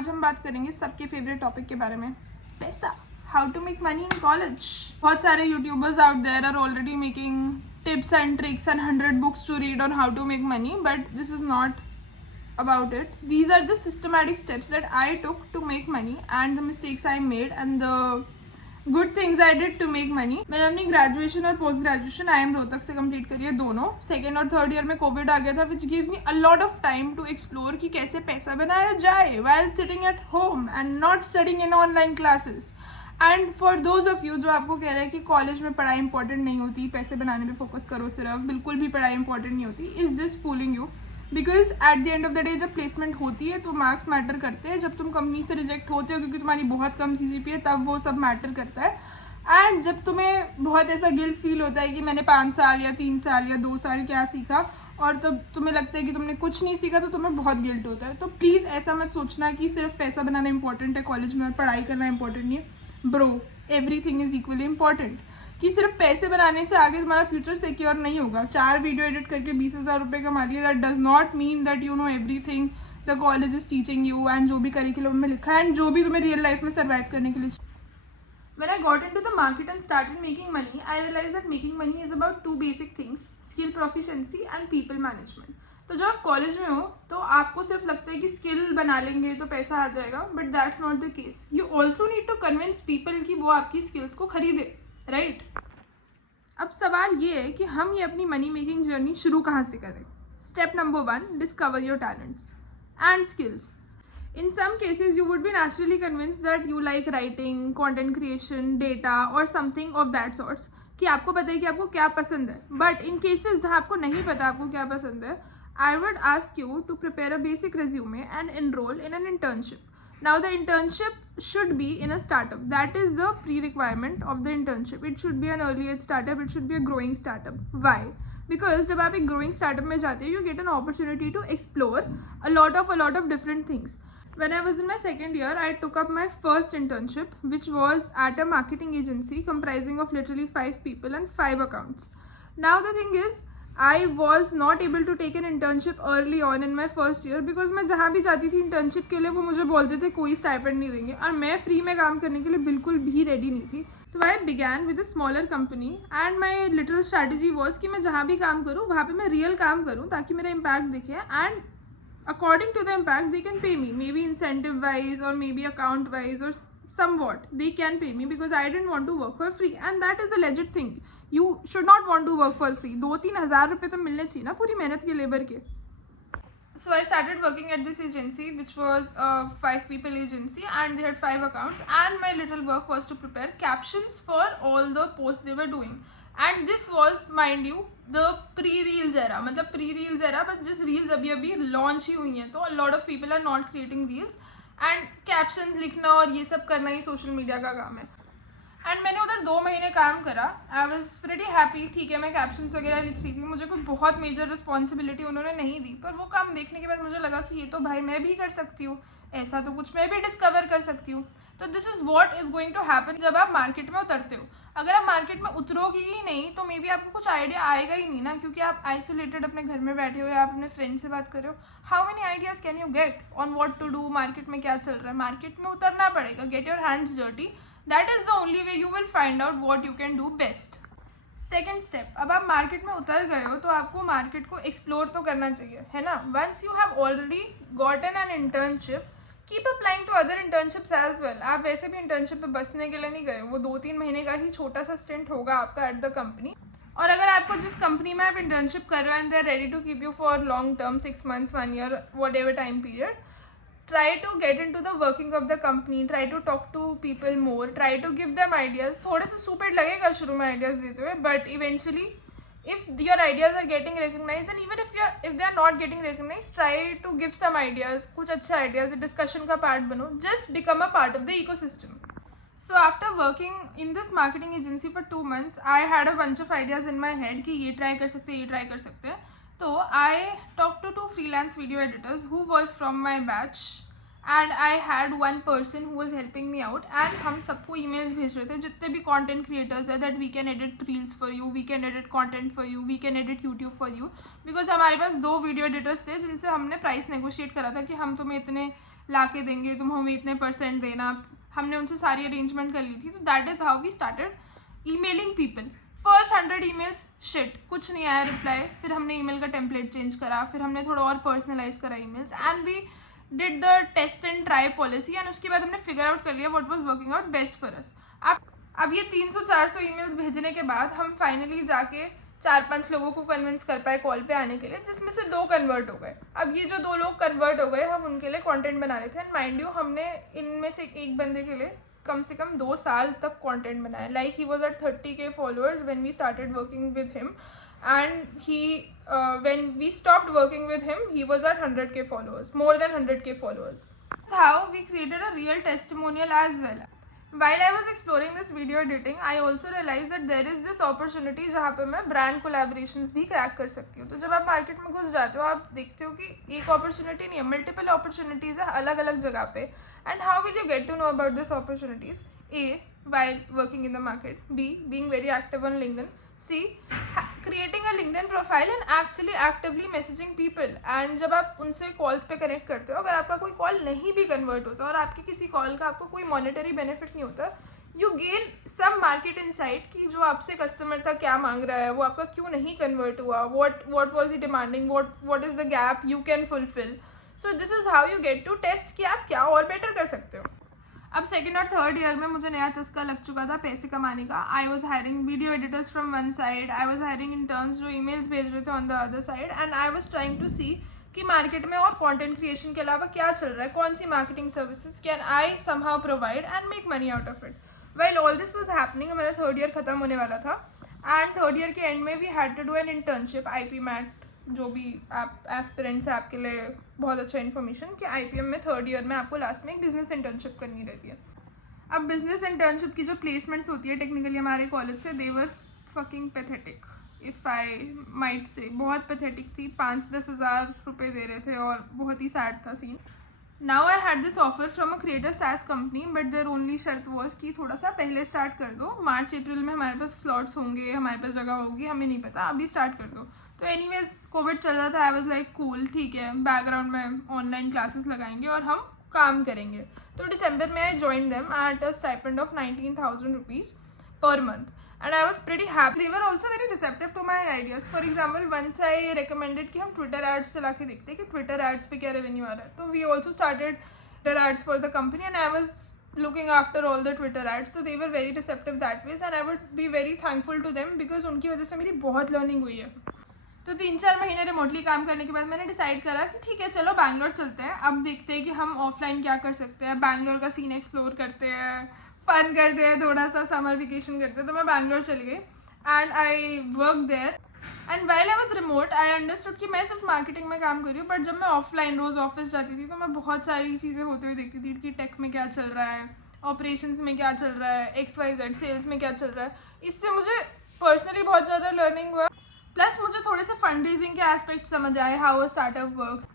आज हम बात करेंगे सबके फेवरेट टॉपिक के बारे में, पैसा, how to make money in college. बहुत सारे YouTubers out there are already making tips and tricks and 100 books to read on how to make money, but this is not about it. These are just systematic steps that I took to make money and the mistakes I made and the good things I did to make money. मैंने अपनी graduation और post graduation IIM Rohtak से complete करी है दोनों। Second और third year में COVID आ गया था, which give me a lot of time to explore कि कैसे पैसा बनाया जाए while sitting at home and not studying in online classes. And for those of you जो आपको कह रहे हैं कि कॉलेज में पढ़ाई इंपॉर्टेंट नहीं होती, पैसे बनाने पे फोकस करो सिर्फ, बिल्कुल भी पढ़ाई इंपॉर्टेंट नहीं होती, is just fooling you. Because at the end of the day जब प्लेसमेंट होती है तो मार्क्स मैटर करते हैं। जब तुम कंपनी से रिजेक्ट होते हो क्योंकि तुम्हारी बहुत कम CGPA है, तब वो सब मैटर करता है। एंड जब तुम्हें बहुत ऐसा गिल्ट फील होता है कि मैंने 5 साल या 3 साल या 2 साल क्या सीखा, और तब तुम्हें लगता है कि तुमने कुछ नहीं सीखा, तो तुम्हें बहुत गिल्ट होता है। तो प्लीज़ ऐसा मत सोचना कि सिर्फ पैसा बनाना इंपॉर्टेंट है कॉलेज में और पढ़ाई करना इंपॉर्टेंट नहीं है। Bro, everything is equally important. कि सिर्फ पैसे बनाने से आगे तुम्हारा फ्यूचर सिक्योर नहीं होगा। 4 वीडियो एडिट करके 20,000 रुपये कमा लिए, that does not mean that you know everything the college is teaching you and जो भी करिकुलम में लिखा है एंड जो भी तुम्हें रियल लाइफ में सर्वाइव करने के लिए। When I got into the market and started making money, I realized that making money is about 2 basic things: skill proficiency and people management. तो जब आप कॉलेज में हो तो आपको सिर्फ लगता है कि स्किल बना लेंगे तो पैसा आ जाएगा, but that's not the case. You also need to convince people कि वो आपकी स्किल्स को खरीदे, राइट? अब सवाल ये है कि हम ये अपनी मनी मेकिंग जर्नी शुरू कहाँ से करें। Step number 1, discover your talents and skills. In some cases, you would be naturally convinced that you like writing, content creation, data or something of that sorts, कि आपको पता है कि आपको क्या पसंद है. But in cases जहाँ आपको नहीं पता आपको क्या पसंद है, I would ask you to prepare a basic resume and enroll in an internship. Now the internship should be in a startup. That is the pre-requirement of the internship. It should be an early age startup. It should be a growing startup. Why? Because जब आप एक growing startup में जाते हो, you get an opportunity to explore a lot of different things. When I was in my second year, I took up my first internship, which was at a marketing agency comprising of literally 5 people and 5 accounts. Now the thing is, I was not able to take an internship early on in my first year because मैं जहाँ भी जाती थी internship के लिए वो मुझे बोलते थे कोई stipend नहीं देंगे, और मैं फ्री में काम करने के लिए बिल्कुल भी रेडी नहीं थी. So I began with a smaller company and my little strategy was कि मैं जहाँ भी काम करूँ वहाँ पे मैं रियल काम करूँ ताकि मेरा impact दिखे, and according to the impact they can pay me, maybe incentive wise or maybe account wise or somewhat they can pay me, because I didn't want to work for free, and that is a legit thing. You should not want to work for free. 2-3 हज़ार रुपये तो मिलने चाहिए ना पूरी मेहनत के labour के. So I started working at this agency, which was a 5 people agency, and they had 5 accounts, and my little work was to prepare captions for all the posts they were doing. And this was, mind you, the pre-reels era. मतलब pre-reels era, बस जिस reels अभी अभी launch ही हुई हैं, तो a lot of people are not creating reels, and captions लिखना और ये सब करना ही social media का काम है. एंड मैंने उधर 2 महीने काम करा. I was pretty happy. ठीक है, मैं कैप्शंस वगैरह लिख रही थी, मुझे कोई बहुत मेजर रिस्पॉन्सिबिलिटी उन्होंने नहीं दी, पर वो काम देखने के बाद मुझे लगा कि ये तो भाई मैं भी कर सकती हूँ, ऐसा तो कुछ मैं भी डिस्कवर कर सकती हूँ. तो this is what is going to happen जब आप मार्केट में उतरते हो. अगर आप मार्केट में उतरोगी ही नहीं तो मे बी आपको कुछ आइडिया आएगा ही नहीं ना, क्योंकि आप आइसोलेटेड अपने घर में बैठे हो या आप अपने फ्रेंड से बात कर रहे हो. How many ideas can you get on what to do, market में क्या चल रहा है. मार्केट में उतरना पड़ेगा. Get your hands dirty. That is the only way you will find out what you can do best. Second step, अब आप मार्केट में उतर गए हो तो आपको मार्केट को एक्सप्लोर तो करना चाहिए, है ना. Once you have already gotten an internship, keep applying to other internships as well. आप वैसे भी internship पे बसने के लिए नहीं गए, वो 2-3 महीने का ही छोटा सा स्टेंट होगा आपका एट द कंपनी. और अगर आपको जिस कंपनी में आप इंटर्नशिप कर रहे हो and they are ready to keep you for long term, 6 months, 1 year, whatever time period, try to get into the working of the company, try to talk to people more, try to give them ideas. थोड़े से stupid लगेगा शुरू में ideas देते हुए, but eventually if your ideas are getting recognized, and even if they are not getting recognized, try to give some ideas, कुछ अच्छे ideas, discussion का part बनो, just become a part of the ecosystem. So after working in this marketing agency for 2 months, I had a bunch of ideas in my head कि ये try कर सकते हैं, ये try कर सकते हैं. So I talked to 2 freelance video editors who were from my batch, and I had one person who was helping me out, and हम सबको emails भेज रहे थे जितने भी content creators हैं, that we can edit reels for you, we can edit content for you, we can edit YouTube for you, because हमारे पास 2 video editors थे जिनसे हमने price negotiate करा था कि हम तुम्हें इतने ला के देंगे, तुम हमें इतने % देना। हमने उनसे सारी अरेंजमेंट कर ली थी। तो that is how we started emailing people. First 100 emails shit, कुछ नहीं आया रिप्लाई। फिर हमने ईमेल का टेम्पलेट चेंज करा, फिर हमने थोड़ा और पर्सनलाइज करा emails, and we did the test and try policy, एंड उसके बाद हमने फिगर आउट कर लिया what was working out best for us. अब ये 300-400 ईमेल्स भेजने के बाद हम फाइनली जाके 4-5 लोगों को कन्विंस कर पाए कॉल पे आने के लिए, जिसमें से 2 कन्वर्ट हो गए। अब ये जो 2 लोग कन्वर्ट हो गए, हम उनके लिए कंटेंट बना रहे थे, एंड माइंड यू हमने इनमें से एक बंदे के लिए कम से कम 2 साल तक कंटेंट बनाया। Like he was at 30K followers when we started working with him, and he when we stopped working with him, he was at 100K followers, more than 100K followers. That's how we created a real testimonial as well. While I was exploring this video editing, I also realized that there is this opportunity जहाँ पे मैं brand collaborations भी crack कर सकती हूँ। तो जब आप मार्केट में घुस जाते हो, आप देखते हो कि एक अपॉर्चुनिटी नहीं है, मल्टीपल अपॉर्चुनिटीज़ है अलग अलग जगह पे। And how will you get to know about this opportunities? A, while working in the market. B, being very active on LinkedIn. C, creating a LinkedIn profile and actually actively messaging people. And जब आप उनसे calls पे connect करते हो, अगर आपका कोई call नहीं भी कन्वर्ट होता और आपकी किसी कॉल का आपको कोई मॉनेटरी बेनिफिट नहीं होता, you gain some market insight कि जो आपसे कस्टमर था क्या मांग रहा है, वो आपका क्यों नहीं कन्वर्ट हुआ, what was he demanding, what is the gap you can fulfill. So this is how you get to test कि आप क्या और बेटर कर सकते हो। अब 2nd और 3rd ईयर में मुझे नया चस्का लग चुका था पैसे कमाने का। I was hiring video editors from one side, I was hiring interns जो ईमेल्स भेज रहे थे on the other side, and I was trying to see कि मार्केट में और कंटेंट क्रिएशन के अलावा क्या चल रहा है, कौन सी marketing services can I somehow provide and make money out of it. Well all this was happening, मेरा 3rd ईयर खत्म होने वाला था, एंड 3rd ईयर के एंड में we had to do an internship. IP MAT जो भी आप एस्पिरेंट्स है आपके लिए बहुत अच्छा इन्फॉर्मेशन कि IPM में 3rd ईयर में आपको लास्ट में एक बिजनेस इंटर्नशिप करनी रहती है। अब बिजनेस इंटर्नशिप की जो प्लेसमेंट्स होती है टेक्निकली हमारे कॉलेज से, they were fucking pathetic if I might say. बहुत पैथेटिक थी, 5-10 हज़ार रुपये दे रहे थे और बहुत ही सैड था scene. Now I had this offer from a creator SaaS company, but there only शर्त वॉज कि थोड़ा सा पहले स्टार्ट कर दो, March-April में हमारे पास स्लॉट्स होंगे, हमारे पास जगह होगी, हमें नहीं पता, अभी स्टार्ट कर दो। तो एनीवेज कोविड चल रहा था, आई वाज लाइक कूल, ठीक है, बैकग्राउंड में ऑनलाइन क्लासेस लगाएंगे और हम काम करेंगे। तो दिसंबर में I join them at a stipend of 19,000 rupees per month, and I was pretty happy. They were also very receptive to my ideas. For example, once I recommended कि हम Twitter ads चला के देखते हैं कि Twitter ads पे क्या revenue आ रहा है, तो we also started Twitter ads for the company, and I was looking after all the Twitter ads. So they were very receptive that ways, and I would be very thankful to them because उनकी वजह से मेरी बहुत learning हुई है। तो 3-4 महीने remotely काम करने के बाद मैंने डिसाइड करा कि ठीक है चलो बैंगलोर चलते हैं, अब देखते हैं कि हम ऑफलाइन क्या कर सकते हैं, बैंगलोर का सीन एक्सप्लोर करते हैं, फन करते हैं, थोड़ा सा समर वेकेशन करते हैं। तो मैं बैंगलोर चली गई and I work there, and while I was remote I understood कि मैं सिर्फ मार्केटिंग में काम कर रही हूँ, बट जब मैं ऑफलाइन रोज़ ऑफिस जाती थी तो मैं बहुत सारी चीज़ें होते हुए देखती थी कि टेक में क्या चल रहा है, ऑपरेशंस में क्या चल रहा है, XYZ सेल्स में क्या चल रहा है। इससे मुझे पर्सनली बहुत ज़्यादा लर्निंग हुआ, प्लस मुझे थोड़े से फंड रेजिंग के एस्पेक्ट समझ आए, how a startup works,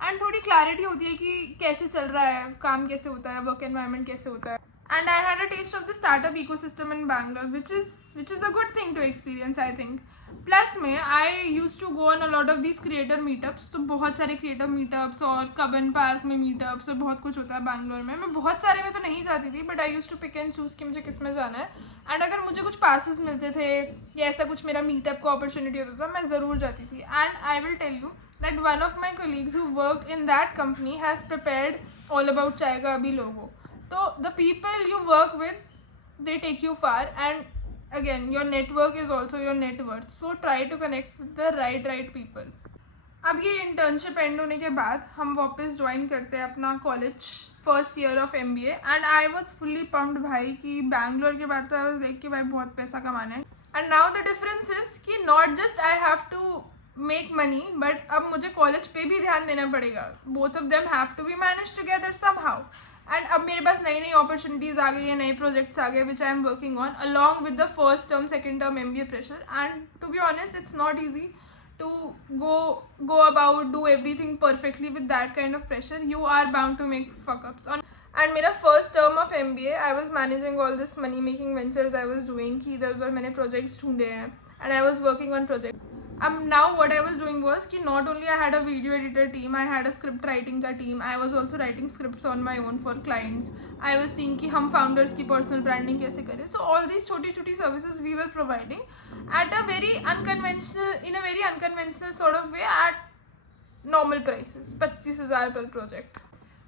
and थोड़ी क्लैरिटी होती है कि कैसे चल रहा है, काम कैसे होता है, वर्क एनवायरनमेंट कैसे होता है। And I had a taste of the startup ecosystem in Bangalore, which is a good thing to experience, I think. Plus में I used to go on a lot of these creator meetups, तो बहुत सारे creator meetups और Cubbon park में meetups और बहुत कुछ होता है बैंगलोर में। मैं बहुत सारे में तो नहीं जाती थी, but I used to pick and choose कि मुझे किस में जाना है, and अगर मुझे कुछ passes मिलते थे या ऐसा कुछ मेरा meetup का opportunity होता था, मैं ज़रूर जाती थी। And I will tell you that one of my colleagues who worked in that company has prepared all about चाय का अभी लोगो। तो the people you work with, they take you far, and again your network is also your net worth, so try to connect with the right people. अब ये internship and होने के बाद हम वापस ज्वाइन करते हैं अपना college first year of MBA, and I was fully pumped भाई कि बैंगलोर के बाद तो आई वॉज देख के भाई बहुत पैसा कमाना है। And now the difference is कि not just I have to make money, but अब मुझे कॉलेज पे भी ध्यान देना पड़ेगा। Both of them have to be manage together somehow, and अब मेरे पास नई नई अपॉर्चुनिटीज़ आ गई है, नए प्रोजेक्ट्स आ गए which I am working on along with the first term second term MBA pressure, and to be honest it's not easy to go about do everything perfectly with that kind of pressure. You are bound to make fuck ups. And मेरा first term of MBA I was managing all this money making ventures I was doing कि इधर उधर मैंने projects ढूंढे हैं and I was working on project. Now what I was doing was कि not only I had a video editor team, I had a script writing का team, I was also writing scripts on my own for clients. I was seeing कि हम founders की personal branding कैसे करें. So all these छोटी services we were providing at a very unconventional sort of way at normal prices, 25,000 per project.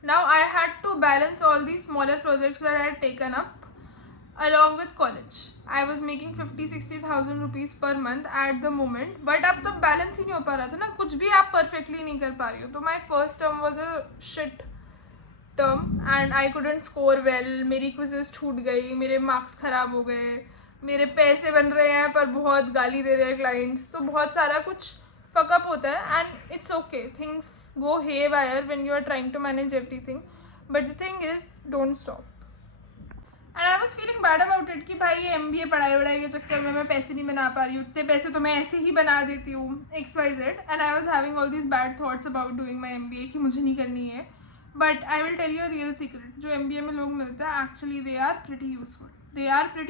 Now I had to balance all these smaller projects that I had taken up along with college. I was making 50-60,000 rupees per month at the moment, but अब तब balance ही नहीं हो पा रहा था ना, कुछ भी आप perfectly नहीं कर पा रही हो. तो my first term was a shit term and I couldn't score well. मेरी quizzes छूट गई, मेरे marks खराब हो गए, मेरे पैसे बन रहे हैं पर बहुत गाली दे रहे हैं clients. तो बहुत सारा कुछ fuck up होता है and it's okay. Things go haywire when you are trying to manage everything. But the thing is, don't stop. And I was feeling bad about it कि भाई ये MBA पढ़ाई के चक्कर में मैं पैसे नहीं बना पा रही हूँ, उतने पैसे तो मैं ऐसे ही बना देती हूँ XYZ. And I was having all this bad thoughts about doing my MBA कि मुझे नहीं करनी है. But I will tell you a real secret, जो MBA में लोग मिलते हैं actually they are pretty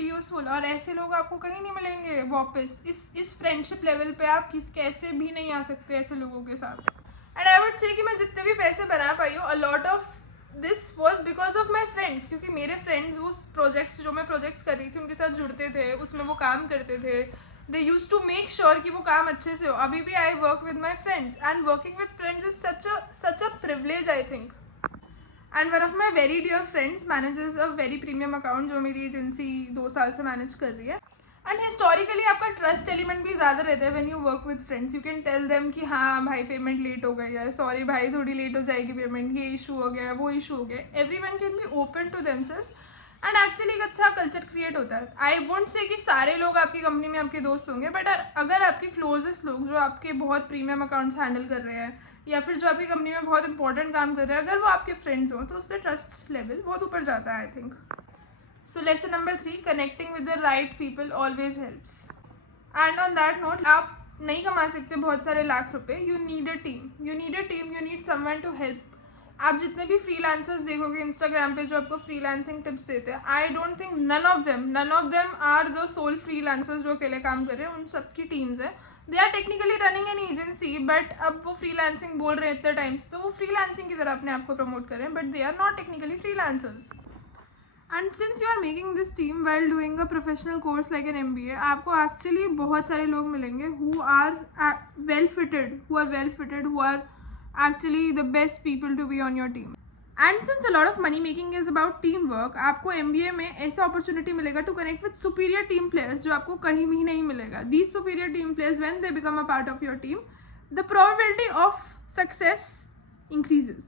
useful. और ऐसे लोग आपको कहीं नहीं मिलेंगे वापस. इस फ्रेंडशिप लेवल पे आप कैसे भी नहीं आ सकते ऐसे लोगों के साथ. एंड आई वुड से कि मैं जितने भी पैसे बना पाई हूँ, अ lot of this was because of my friends, क्योंकि मेरे फ्रेंड्स उस प्रोजेक्ट्स जो मैं प्रोजेक्ट्स कर रही थी उनके साथ जुड़ते थे, उसमें वो काम करते थे. They use to make sure कि वो काम अच्छे से हो. अभी भी I work with my friends and working with friends is such a privilege I think. And one of my very dear friends manages a very premium account जो मेरी एजेंसी 2 साल से मैनेज कर रही है. एंड हिस्टोरिकली आपका trust element भी ज़्यादा रहता है when you work with friends. You can tell them कि हाँ भाई पेमेंट लेट हो गई है, सॉरी भाई थोड़ी लेट हो जाएगी पेमेंट, ये इशू हो गया, वो इशू हो गया. Everyone can be open to themselves and actually एक अच्छा कल्चर क्रिएट होता है. आई वोंट से कि सारे लोग आपकी कंपनी में आपके दोस्त होंगे, बट अगर आपके क्लोजेस्ट लोग जो आपके बहुत प्रीमियम अकाउंट्स हैंडल कर रहे हैं या फिर जो आपकी कंपनी में बहुत इंपॉर्टेंट काम कर रहे हैं, अगर वो आपके फ्रेंड्स हों तो उससे ट्रस्ट लेवल बहुत ऊपर जाता है I think. So lesson number 3, connecting with the right people always helps. And on that note, आप नहीं कमा सकते बहुत सारे लाख रुपए. You need a team. You need someone to help. आप जितने भी फ्रीलांसर्स देखोगे इंस्टाग्राम पे जो आपको फ्रीलांसिंग टिप्स देते हैं, I don't think none of them are the sole freelancers जो अकेले काम कर रहे हैं. उन सबकी टीम्स है. They are technically running an agency, but अब वो फ्रीलांसिंग बोल रहे हैं इतने टाइम्स, तो वो फ्रीलांसिंग की तरह अपने आप को प्रमोट कर रहे हैं, but they are not technically freelancers. And since you are making this team while doing a professional course like an MBA, आपको एक्चुअली बहुत सारे लोग मिलेंगे who are well fitted, who are actually the best people to be on your team. And since a lot of money making is about teamwork, आपको MBA में ऐसा opportunity मिलेगा to connect with superior team players जो आपको कहीं भी नहीं मिलेगा. These superior team players, when they become a part of your team, the probability of success increases.